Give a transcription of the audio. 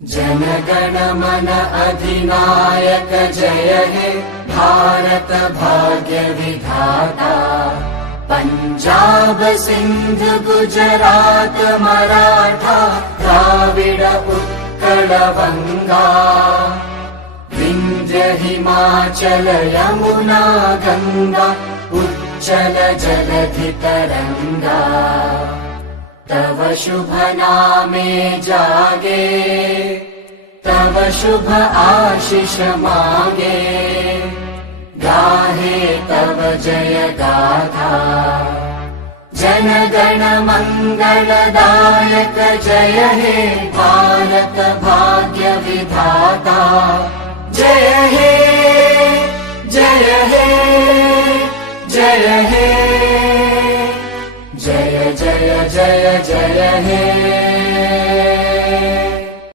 जन मन अधिनायक जय हे भारत भाग्य विधाता। पंजाब सिंध गुजरात मराठा द्राविड उत्कल बंगा। विंध्य हिमाचल यमुना गंगा उच्चल जलधि तरंगा। तव शुभ नामे जागे तव शुभ आशीष मांगे। गाहे तव जय गाथा जन गण मंगलदायक जय हे भारत भाग्य विधाता। जय हे जय हे जय हे जय जय जय जय हे।